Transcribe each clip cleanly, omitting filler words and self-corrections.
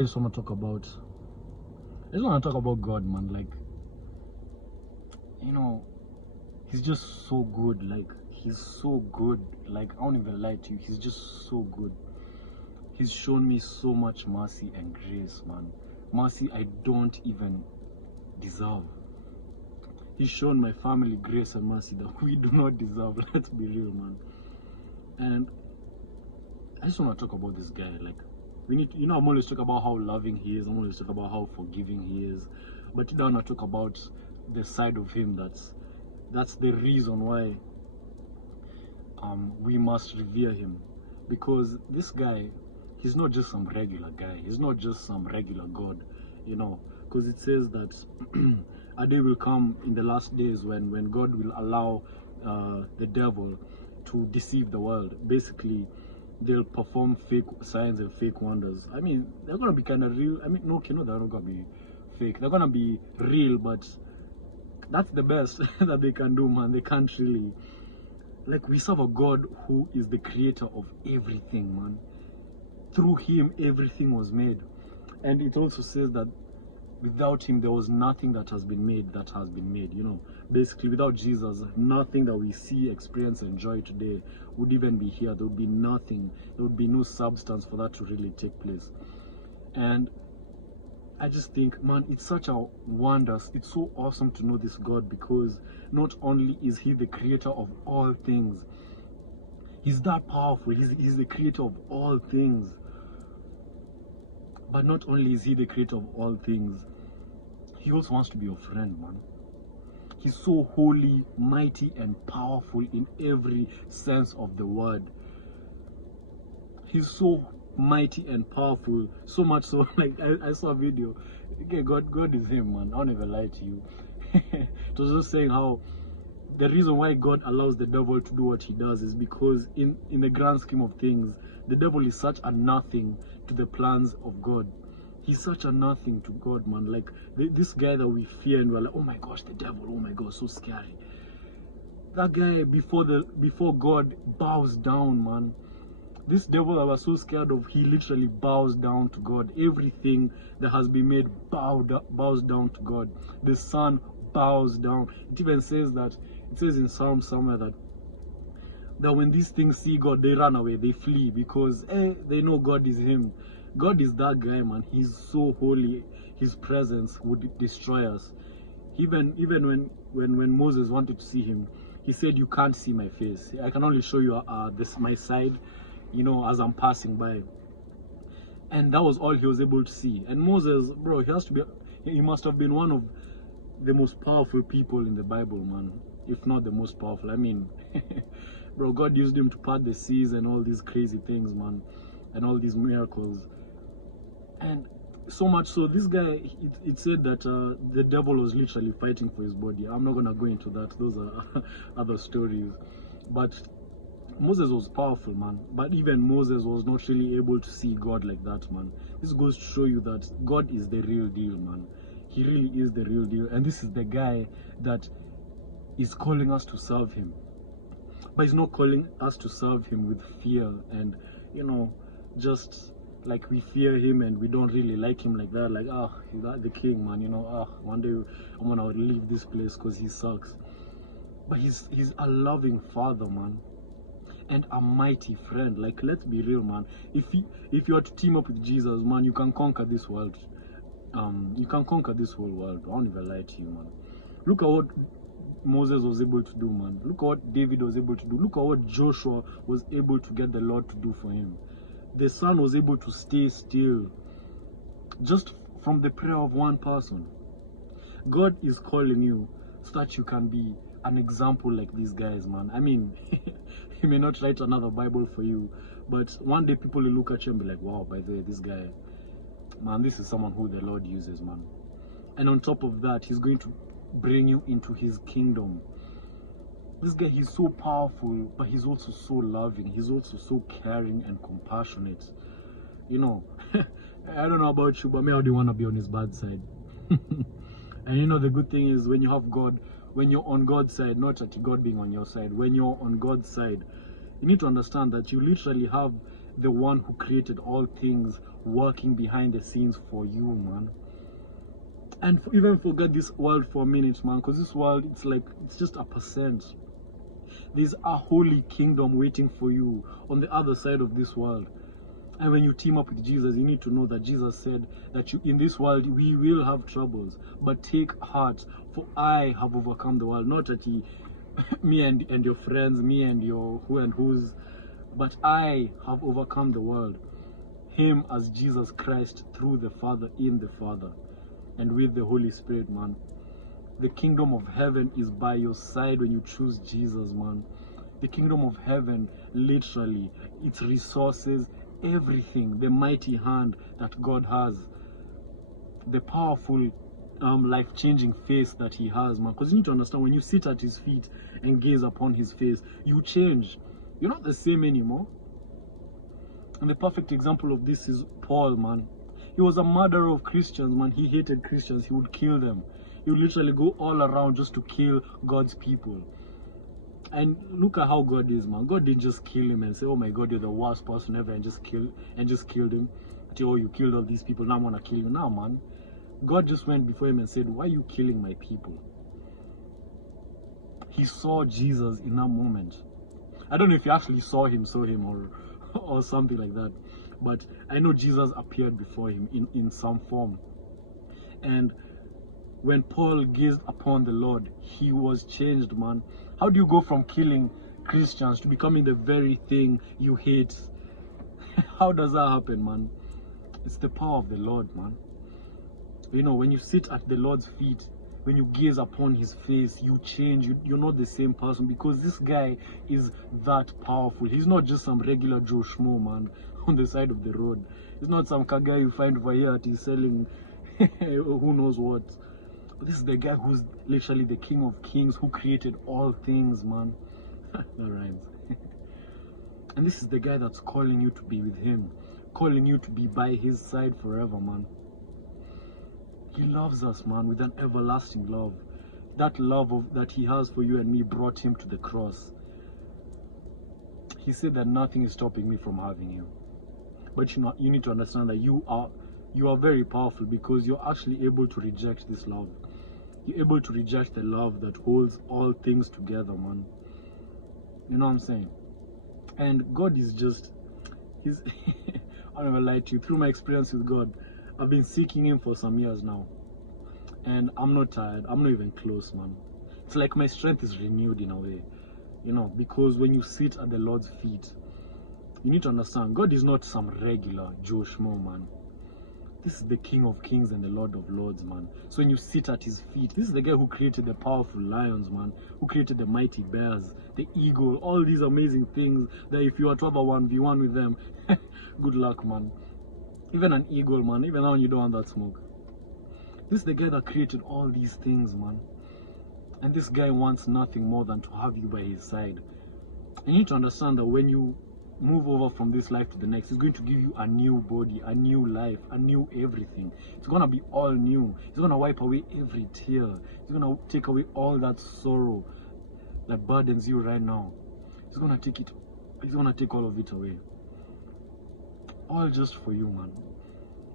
I just want to talk about God, man. Like, you know, he's just so good. Like, he's so good. Like, I won't even lie to you. He's just so good. He's shown me so much mercy and grace, man. Mercy I don't even deserve. He's shown my family grace and mercy that we do not deserve. Let's be real, man. And I just want to talk about this guy. Like, we need to, I'm always talking about how loving he is. I'm always talking about how forgiving he is. But today I want to talk about the side of him that's the reason why we must revere him. Because this guy, he's not just some regular guy. He's not just some regular God, because it says that a day will come in the last days when God will allow the devil to deceive the world. Basically, they'll perform fake signs and fake wonders. I mean, they're gonna be kind of real. I mean, no, they're not gonna be fake. They're gonna be real, but that's the best that they can do, man. They can't really. Like, we serve a God who is the creator of everything, man. Through him, everything was made. And it also says that without him, there was nothing that has been made that has been made. Basically, without Jesus, nothing that we see, experience, enjoy today would even be here. There would be nothing. There would be no substance for that to really take place. And I just think, man, it's such a wonder. It's so awesome to know this God, because not only is he the creator of all things, he's that powerful. He's the creator of all things. But not only is he the creator of all things, he also wants to be your friend, man. He's so holy, mighty, and powerful in every sense of the word. He's so mighty and powerful, so much so, like, I saw a video. Okay, God is him, man. I'll never lie to you. It was just saying how the reason why God allows the devil to do what he does is because in the grand scheme of things, the devil is such a nothing to the plans of God. He's such a nothing to God, man. Like, this guy that we fear and we're like, oh my gosh, the devil, oh my God, so scary. That guy before God bows down, man. This devil that was so scared of, he literally bows down to God. Everything that has been made bows down to God. The sun bows down. It even says that, it says in Psalm somewhere that when these things see God, they run away, they flee, because they know God is him. God is that guy, man. He's so holy. His presence would destroy us. Even when Moses wanted to see him, he said, you can't see my face. I can only show you my side, as I'm passing by. And that was all he was able to see. And Moses, bro, he must have been one of the most powerful people in the Bible, man. If not the most powerful. I mean, bro, God used him to part the seas and all these crazy things, man. And all these miracles. And so much so, this guy, it said that the devil was literally fighting for his body. I'm not going to go into that. Those are other stories. But Moses was powerful, man. But even Moses was not really able to see God like that, man. This goes to show you that God is the real deal, man. He really is the real deal. And this is the guy that is calling us to serve him. But he's not calling us to serve him with fear and, just like we fear him and we don't really like him like that. Like, he's the king, man. One day I'm gonna leave this place because he sucks. But he's a loving father, man. And a mighty friend. Like, let's be real, man. If you are to team up with Jesus, man, you can conquer this world. You can conquer this whole world. I won't even lie to you, man. Look at what Moses was able to do, man. Look at what David was able to do. Look at what Joshua was able to get the Lord to do for him. The sun was able to stay still just from the prayer of one person. God is calling you so that you can be an example like these guys, man. I mean, he may not write another Bible for you, but one day people will look at you and be like, wow, by the way, this guy, man, this is someone who the Lord uses, man. And on top of that, he's going to bring you into his kingdom. This guy, he's so powerful, but he's also so loving. He's also so caring and compassionate. I don't know about you, but me, I do want to be on his bad side. And the good thing is, when you have God, when you're on God's side, not at God being on your side, when you're on God's side, you need to understand that you literally have the one who created all things, working behind the scenes for you, man. And even forget this world for a minute, man, because this world, it's just a percent. There's a holy kingdom waiting for you on the other side of this world. And when you team up with Jesus, you need to know that Jesus said that in this world we will have troubles, but take heart, for I have overcome the world. Not that me and your friends, me and your who and whose, but I have overcome the world. Him as Jesus Christ through the Father, in the Father, and with the Holy Spirit, man. The kingdom of heaven is by your side when you choose Jesus, man. The kingdom of heaven, literally, its resources, everything, the mighty hand that God has, the powerful, life-changing face that he has, man. Because you need to understand, when you sit at his feet and gaze upon his face, you change. You're not the same anymore. And the perfect example of this is Paul, man. He was a murderer of Christians, man. He hated Christians. He would kill them. He would literally go all around just to kill God's people. And look at how God is, man. God didn't just kill him and say, oh my God, you're the worst person ever, and just killed him. Oh, you killed all these people, now I'm gonna kill you. Now, man, God just went before him and said, why are you killing my people? He saw Jesus in that moment. I don't know if he actually saw him or something like that, but I know Jesus appeared before him in some form. And when Paul gazed upon the Lord, he was changed, man. How do you go from killing Christians to becoming the very thing you hate? How does that happen, man? It's the power of the Lord, man. You know, when you sit at the Lord's feet, when you gaze upon his face, you change. You're not the same person, because this guy is that powerful. He's not just some regular Joe Schmo, man, on the side of the road. He's not some guy you find over here that is selling who knows what. But this is the guy who's literally the King of Kings, who created all things, man. That rhymes. And this is the guy that's calling you to be with him, calling you to be by his side forever, man. He loves us, man, with an everlasting love. That love that he has for you and me brought him to the cross. He said that nothing is stopping me from having you. But you need to understand that you are very powerful, because you're actually able to reject this love. You're able to reject the love that holds all things together, man. You know what I'm saying? And God is just, I'll never lie to you. Through my experience with God, I've been seeking him for some years now. And I'm not tired. I'm not even close, man. It's like my strength is renewed in a way. You know, because when you sit at the Lord's feet, you need to understand, God is not some regular Joe Schmo, man. This is the King of Kings and the Lord of Lords, man. So when you sit at his feet, this is the guy who created the powerful lions, man. Who created the mighty bears, the eagle, all these amazing things that if you are to have a 1v1 with them, good luck, man. Even an eagle, man, even now you don't want that smoke. This is the guy that created all these things, man. And this guy wants nothing more than to have you by his side. And you need to understand that when you move over from this life to the next, it's going to give you a new body, a new life, a new everything. It's going to be all new. It's going to wipe away every tear. It's going to take away all that sorrow that burdens you right now. It's going to take it. It's going to take all of it away. All just for you, man.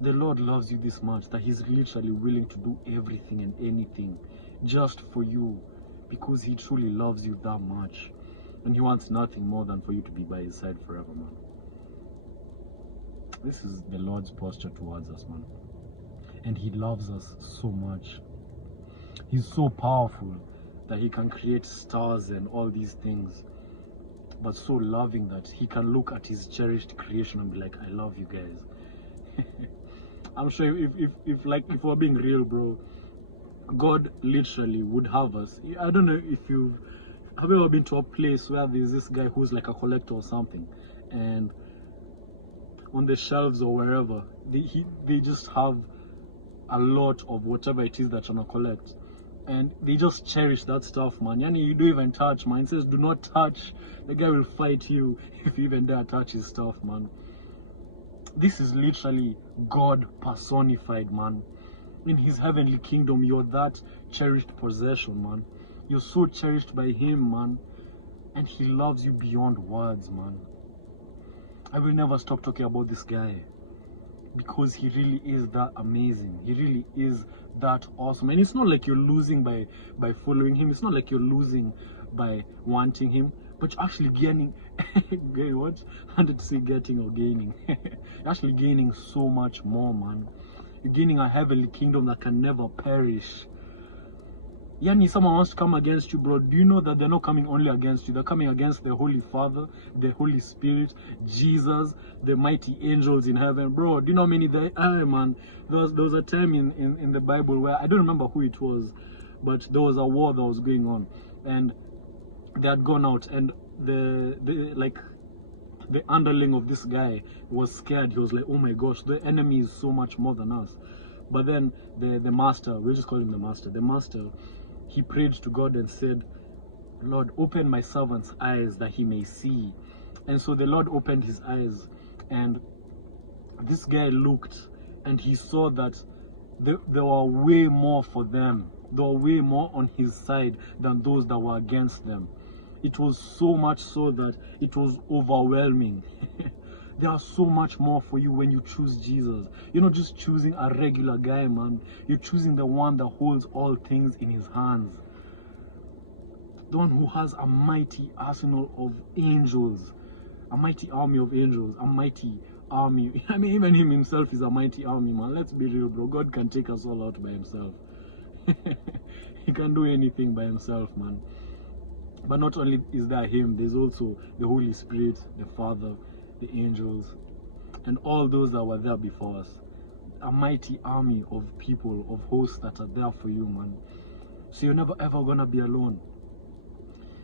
The Lord loves you this much that he's literally willing to do everything and anything just for you, because he truly loves you that much. And he wants nothing more than for you to be by his side forever, man. This is the Lord's posture towards us, man. And he loves us so much. He's so powerful that he can create stars and all these things, but so loving that he can look at his cherished creation and be like, I love you guys. I'm sure if we're being real, bro, God literally would have us. I don't know if have you ever been to a place where there's this guy who's like a collector or something, and on the shelves or wherever, they just have a lot of whatever it is that you're gonna collect, and they just cherish that stuff, man. Yani, you don't even touch, man. It says do not touch. The guy will fight you if you even dare touch his stuff, man. This is literally God personified, man. In his heavenly kingdom, you're that cherished possession, man. You're so cherished by him, man. And he loves you beyond words, man. I will never stop talking about this guy, because he really is that amazing. He really is that awesome. And it's not like you're losing by following him. It's not like you're losing by wanting him, but you're actually gaining. What? I wanted to say getting or gaining. You're actually gaining so much more, man. You're gaining a heavenly kingdom that can never perish. Yani, someone wants to come against you, bro. Do you know that they're not coming only against you? They're coming against the Holy Father, the Holy Spirit, Jesus, the mighty angels in heaven, bro. Do you know how many there are, man? There was a time in the Bible where, I don't remember who it was, but there was a war that was going on, and they had gone out, and the underling of this guy was scared. He was like, oh my gosh, the enemy is so much more than us. But then the master, we'll just call him the master, he prayed to God and said, Lord, open my servant's eyes that he may see. And so the Lord opened his eyes, and this guy looked, and he saw that there were way more for them. There were way more on his side than those that were against them. It was so much so that it was overwhelming. There are so much more for you when you choose Jesus. You're not just choosing a regular guy, man. You're choosing the one that holds all things in his hands. The one who has a mighty arsenal of angels. A mighty army of angels. A mighty army. I mean, even him himself is a mighty army, man. Let's be real, bro. God can take us all out by himself. He can do anything by himself, man. But not only is there him, there's also the Holy Spirit, the Father, the angels, and all those that were there before us. A mighty army of people, of hosts that are there for you, man. So you're never ever gonna be alone.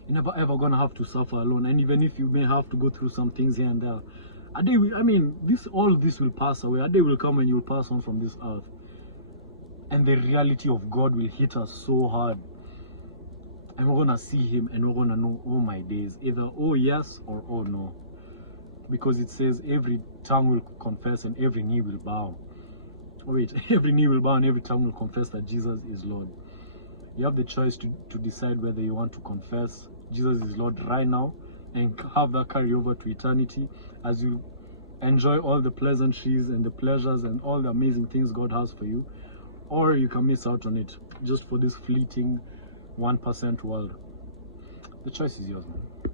You're never ever gonna have to suffer alone. And even if you may have to go through some things here and there, a day will, I mean, all this will pass away. A day will come when you'll pass on from this earth, and the reality of God will hit us so hard. And we're gonna see him, and we're gonna know, oh my days, either oh yes or oh no. Because it says every tongue will confess and every knee will bow. Wait, every knee will bow and every tongue will confess that Jesus is Lord. You have the choice to decide whether you want to confess Jesus is Lord right now and have that carry over to eternity as you enjoy all the pleasantries and the pleasures and all the amazing things God has for you, or you can miss out on it just for this fleeting 1% world. The choice is yours, man.